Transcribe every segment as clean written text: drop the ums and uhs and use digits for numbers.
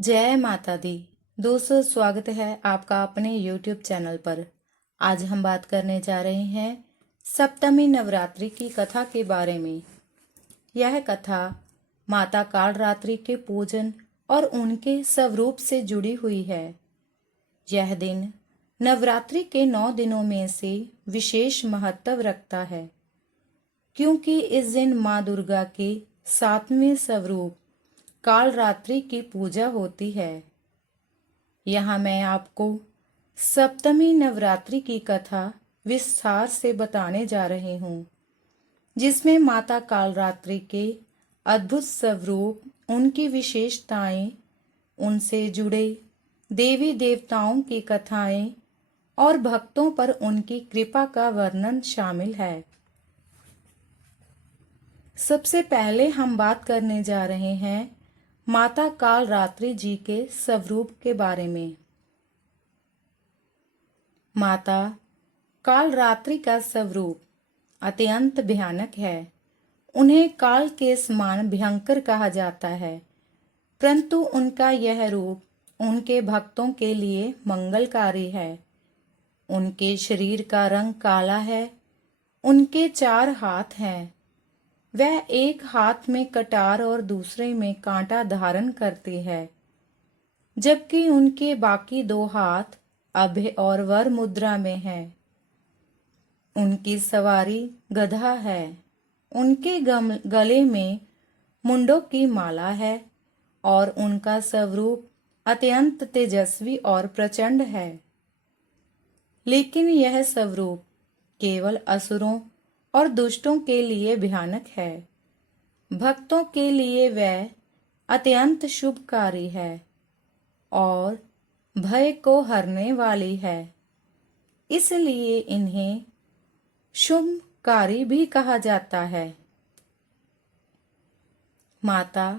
जय माता दी। दोस्तों, स्वागत है आपका अपने YouTube चैनल पर। आज हम बात करने जा रहे हैं सप्तमी नवरात्रि की कथा के बारे में। यह कथा माता कालरात्रि के पूजन और उनके स्वरूप से जुड़ी हुई है। यह दिन नवरात्रि के 9 दिनों में से विशेष महत्व रखता है, क्योंकि इस दिन माँ दुर्गा के 7वें स्वरूप कालरात्रि की पूजा होती है। यहाँ मैं आपको सप्तमी नवरात्रि की कथा विस्तार से बताने जा रही हूँ, जिसमें माता कालरात्रि के अद्भुत स्वरूप, उनकी विशेषताएं, उनसे जुड़े देवी देवताओं की कथाएं और भक्तों पर उनकी कृपा का वर्णन शामिल है। सबसे पहले हम बात करने जा रहे हैं माता कालरात्रि जी के स्वरूप के बारे में। माता कालरात्रि का स्वरूप अत्यंत भयानक है। उन्हें काल के समान भयंकर कहा जाता है, परंतु उनका यह रूप उनके भक्तों के लिए मंगलकारी है। उनके शरीर का रंग काला है। उनके 4 हाथ हैं। वह एक हाथ में कटार और दूसरे में कांटा धारण करती है, जबकि उनके बाकी 2 हाथ अभय और वर मुद्रा में है। उनकी सवारी गधा है। उनके गले में मुंडों की माला है और उनका स्वरूप अत्यंत तेजस्वी और प्रचंड है। लेकिन यह स्वरूप केवल असुरों और दुष्टों के लिए भयानक है। भक्तों के लिए वह अत्यंत शुभकारी है और भय को हरने वाली है। इसलिए इन्हें शुभकारी भी कहा जाता है। माता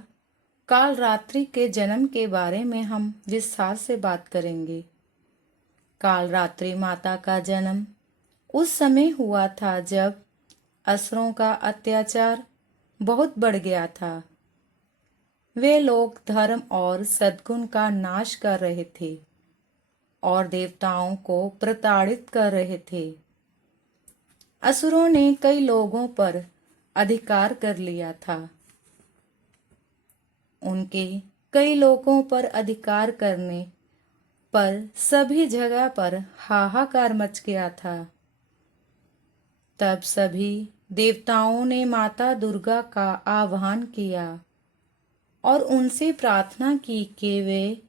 कालरात्रि के जन्म के बारे में हम विस्तार से बात करेंगे। कालरात्रि माता का जन्म उस समय हुआ था जब असुरों का अत्याचार बहुत बढ़ गया था। वे लोग धर्म और सद्गुण का नाश कर रहे थे और देवताओं को प्रताड़ित कर रहे थे। असुरों ने कई लोगों पर अधिकार कर लिया था। उनके कई लोगों पर अधिकार करने पर सभी जगह पर हाहाकार मच गया था। तब सभी देवताओं ने माता दुर्गा का आह्वान किया और उनसे प्रार्थना की कि वे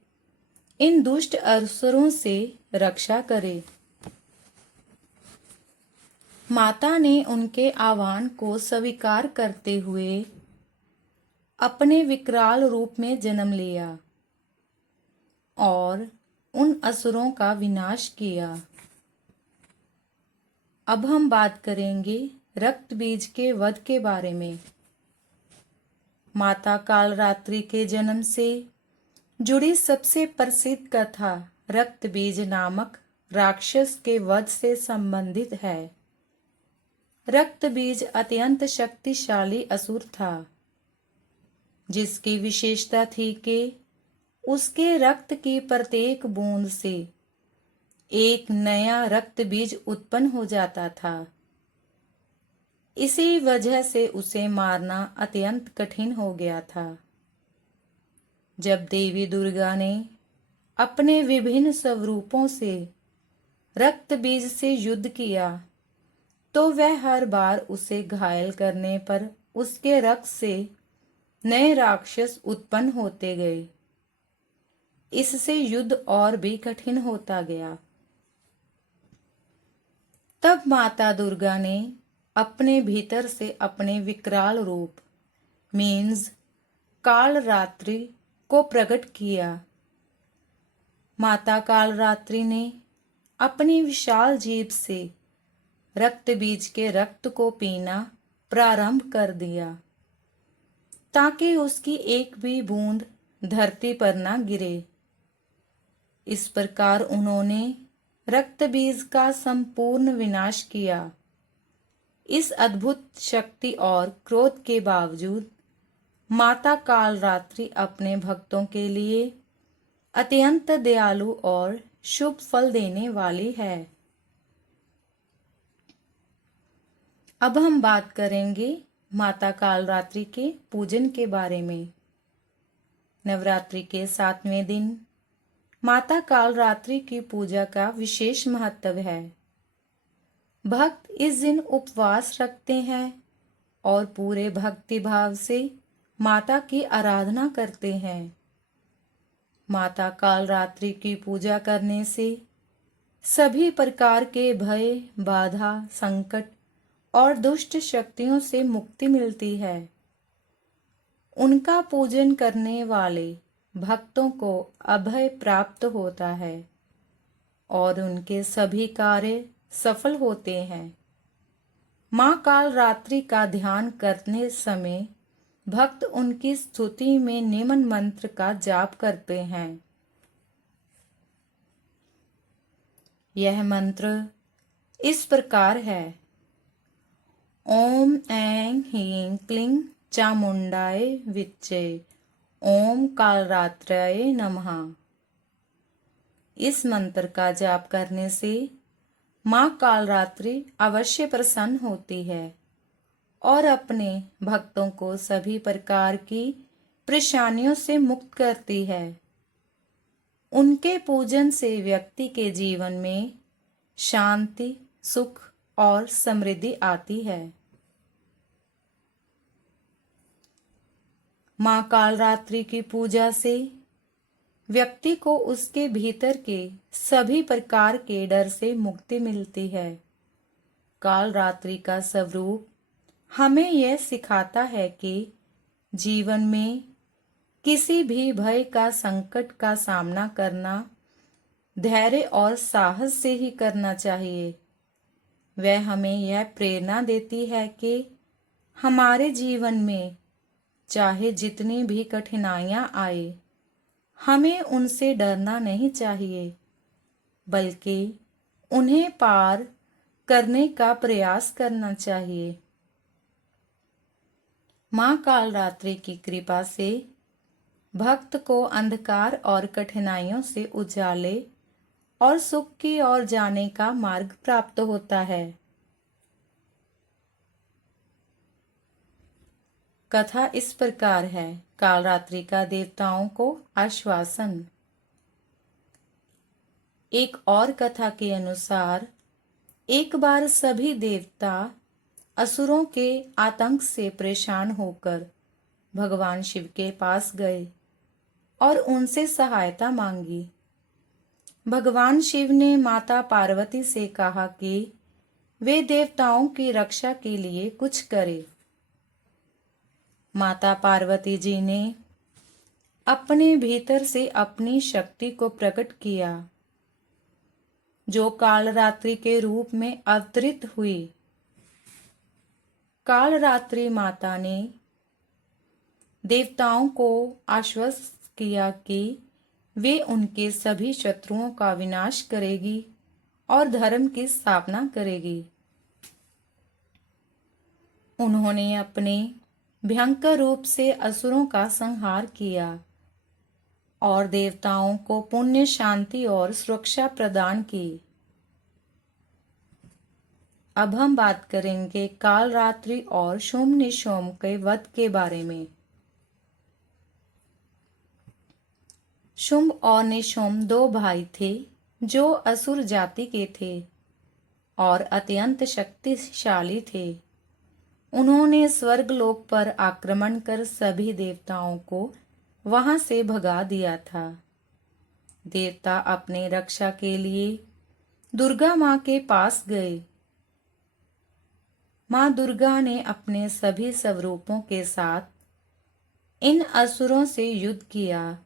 इन दुष्ट असुरों से रक्षा करें। माता ने उनके आह्वान को स्वीकार करते हुए अपने विकराल रूप में जन्म लिया और उन असुरों का विनाश किया। अब हम बात करेंगे रक्त बीज के वध के बारे में। माता कालरात्रि के जन्म से जुड़ी सबसे प्रसिद्ध कथा रक्त बीज नामक राक्षस के वध से संबंधित है। रक्त बीज अत्यंत शक्तिशाली असुर था, जिसकी विशेषता थी कि उसके रक्त की प्रत्येक बूंद से एक नया रक्त बीज उत्पन्न हो जाता था। इसी वजह से उसे मारना अत्यंत कठिन हो गया था। जब देवी दुर्गा ने अपने विभिन्न स्वरूपों से रक्त बीज से युद्ध किया, तो वह हर बार उसे घायल करने पर उसके रक्त से नए राक्षस उत्पन्न होते गए। इससे युद्ध और भी कठिन होता गया। तब माता दुर्गा ने अपने भीतर से अपने विकराल रूप मीन्स कालरात्रि को प्रकट किया। माता कालरात्रि ने अपनी विशाल जीभ से रक्त बीज के रक्त को पीना प्रारंभ कर दिया, ताकि उसकी एक भी बूंद धरती पर न गिरे। इस प्रकार उन्होंने रक्त बीज का संपूर्ण विनाश किया। इस अद्भुत शक्ति और क्रोध के बावजूद माता कालरात्रि अपने भक्तों के लिए अत्यंत दयालु और शुभ फल देने वाली है। अब हम बात करेंगे माता कालरात्रि के पूजन के बारे में। नवरात्रि के 7वें दिन माता कालरात्रि की पूजा का विशेष महत्व है। भक्त इस दिन उपवास रखते हैं और पूरे भक्ति भाव से माता की आराधना करते हैं। माता कालरात्रि की पूजा करने से सभी प्रकार के भय, बाधा, संकट और दुष्ट शक्तियों से मुक्ति मिलती है। उनका पूजन करने वाले भक्तों को अभय प्राप्त होता है और उनके सभी कार्य सफल होते हैं। माँ कालरात्रि का ध्यान करने समय भक्त उनकी स्तुति में निम्न मंत्र का जाप करते हैं। यह मंत्र इस प्रकार है: ओम ऐं ह्रीं क्लीं चामुंडाय विच्चे ओम कालरात्रये नमः। इस मंत्र का जाप करने से माँ कालरात्रि अवश्य प्रसन्न होती है और अपने भक्तों को सभी प्रकार की परेशानियों से मुक्त करती है। उनके पूजन से व्यक्ति के जीवन में शांति, सुख और समृद्धि आती है। माँ कालरात्रि की पूजा से व्यक्ति को उसके भीतर के सभी प्रकार के डर से मुक्ति मिलती है। कालरात्रि का स्वरूप हमें यह सिखाता है कि जीवन में किसी भी भय का, संकट का सामना करना धैर्य और साहस से ही करना चाहिए। वह हमें यह प्रेरणा देती है कि हमारे जीवन में चाहे जितनी भी कठिनाइयां आए, हमें उनसे डरना नहीं चाहिए, बल्कि उन्हें पार करने का प्रयास करना चाहिए। माँ कालरात्रि की कृपा से भक्त को अंधकार और कठिनाइयों से उजाले और सुख की ओर जाने का मार्ग प्राप्त होता है। कथा इस प्रकार है: कालरात्रि का देवताओं को आश्वासन। एक और कथा के अनुसार एक बार सभी देवता असुरों के आतंक से परेशान होकर भगवान शिव के पास गए और उनसे सहायता मांगी। भगवान शिव ने माता पार्वती से कहा कि वे देवताओं की रक्षा के लिए कुछ करें। माता पार्वती जी ने अपने भीतर से अपनी शक्ति को प्रकट किया, जो कालरात्रि के रूप में अवतरित हुई। कालरात्रि माता ने देवताओं को आश्वस्त किया कि वे उनके सभी शत्रुओं का विनाश करेगी और धर्म की स्थापना करेगी। उन्होंने अपने भयंकर रूप से असुरों का संहार किया और देवताओं को पुण्य, शांति और सुरक्षा प्रदान की। अब हम बात करेंगे कालरात्रि और शुंभ निशुंभ के वध के बारे में। शुंभ और निशुंभ दो भाई थे जो असुर जाति के थे और अत्यंत शक्तिशाली थे। उन्होंने स्वर्गलोक पर आक्रमण कर सभी देवताओं को वहां से भगा दिया था। देवता अपने रक्षा के लिए दुर्गा माँ के पास गए। माँ दुर्गा ने अपने सभी स्वरूपों के साथ इन असुरों से युद्ध किया।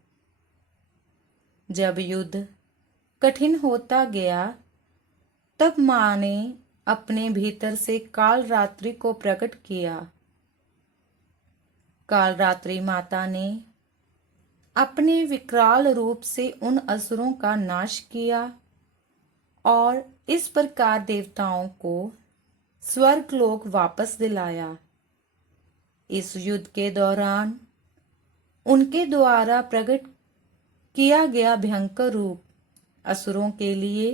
जब युद्ध कठिन होता गया, तब माँ ने अपने भीतर से कालरात्रि को प्रकट किया। कालरात्रि माता ने अपने विकराल रूप से उन असुरों का नाश किया और इस प्रकार देवताओं को स्वर्गलोक वापस दिलाया। इस युद्ध के दौरान उनके द्वारा प्रकट किया गया भयंकर रूप असुरों के लिए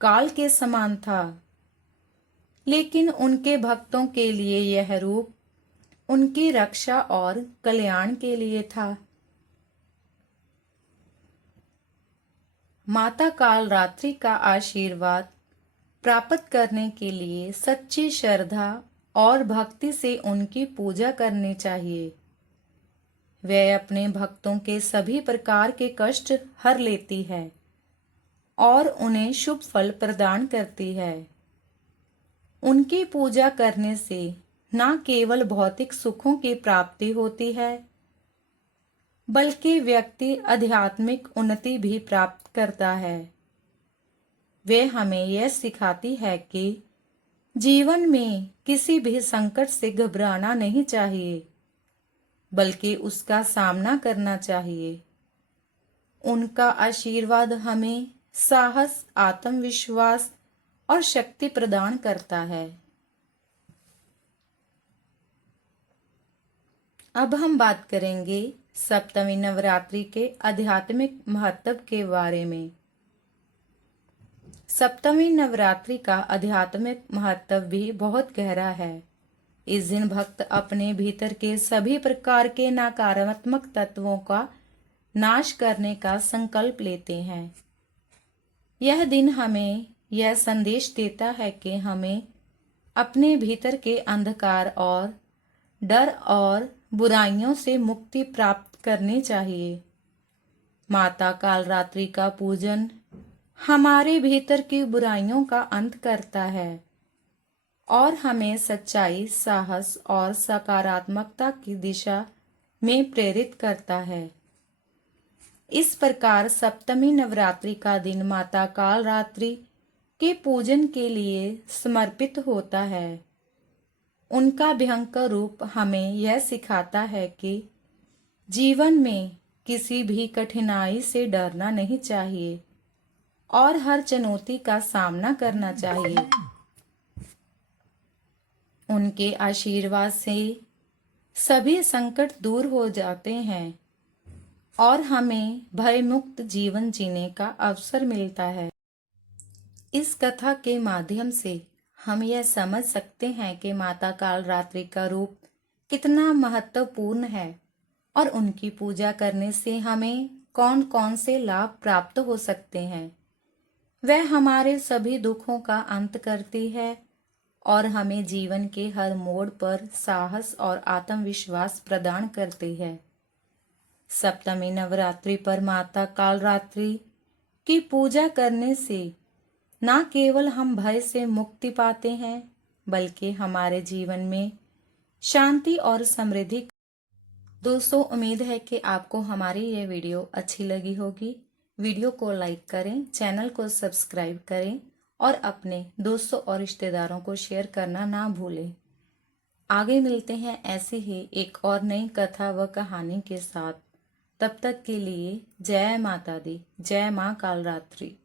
काल के समान था, लेकिन उनके भक्तों के लिए यह रूप उनकी रक्षा और कल्याण के लिए था। माता कालरात्रि का आशीर्वाद प्राप्त करने के लिए सच्ची श्रद्धा और भक्ति से उनकी पूजा करनी चाहिए। वह अपने भक्तों के सभी प्रकार के कष्ट हर लेती है और उन्हें शुभ फल प्रदान करती है। उनकी पूजा करने से न केवल भौतिक सुखों की प्राप्ति होती है, बल्कि व्यक्ति आध्यात्मिक उन्नति भी प्राप्त करता है। वे हमें यह सिखाती है कि जीवन में किसी भी संकट से घबराना नहीं चाहिए, बल्कि उसका सामना करना चाहिए। उनका आशीर्वाद हमें साहस, आत्मविश्वास और शक्ति प्रदान करता है। अब हम बात करेंगे सप्तमी नवरात्रि के आध्यात्मिक महत्व के बारे में। सप्तमी नवरात्रि का आध्यात्मिक महत्व भी बहुत गहरा है। इस दिन भक्त अपने भीतर के सभी प्रकार के नकारात्मक तत्वों का नाश करने का संकल्प लेते हैं। यह दिन हमें यह संदेश देता है कि हमें अपने भीतर के अंधकार और डर और बुराइयों से मुक्ति प्राप्त करनी चाहिए। माता कालरात्रि का पूजन हमारे भीतर की बुराइयों का अंत करता है और हमें सच्चाई, साहस और सकारात्मकता की दिशा में प्रेरित करता है। इस प्रकार सप्तमी नवरात्रि का दिन माता कालरात्रि के पूजन के लिए समर्पित होता है। उनका भयंकर रूप हमें यह सिखाता है कि जीवन में किसी भी कठिनाई से डरना नहीं चाहिए और हर चुनौती का सामना करना चाहिए। उनके आशीर्वाद से सभी संकट दूर हो जाते हैं और हमें भयमुक्त जीवन जीने का अवसर मिलता है। इस कथा के माध्यम से हम यह समझ सकते हैं कि माता कालरात्रि का रूप कितना महत्वपूर्ण है और उनकी पूजा करने से हमें कौन कौन से लाभ प्राप्त हो सकते हैं। वह हमारे सभी दुखों का अंत करती है और हमें जीवन के हर मोड़ पर साहस और आत्मविश्वास प्रदान करती है। सप्तमी नवरात्रि पर माता कालरात्रि की पूजा करने से न केवल हम भय से मुक्ति पाते हैं, बल्कि हमारे जीवन में शांति और समृद्धि। दोस्तों, उम्मीद है कि आपको हमारी ये वीडियो अच्छी लगी होगी। वीडियो को लाइक करें, चैनल को सब्सक्राइब करें और अपने दोस्तों और रिश्तेदारों को शेयर करना ना भूलें। आगे मिलते हैं ऐसे ही एक और नई कथा व कहानी के साथ। तब तक के लिए जय माता दी, जय माँ कालरात्रि।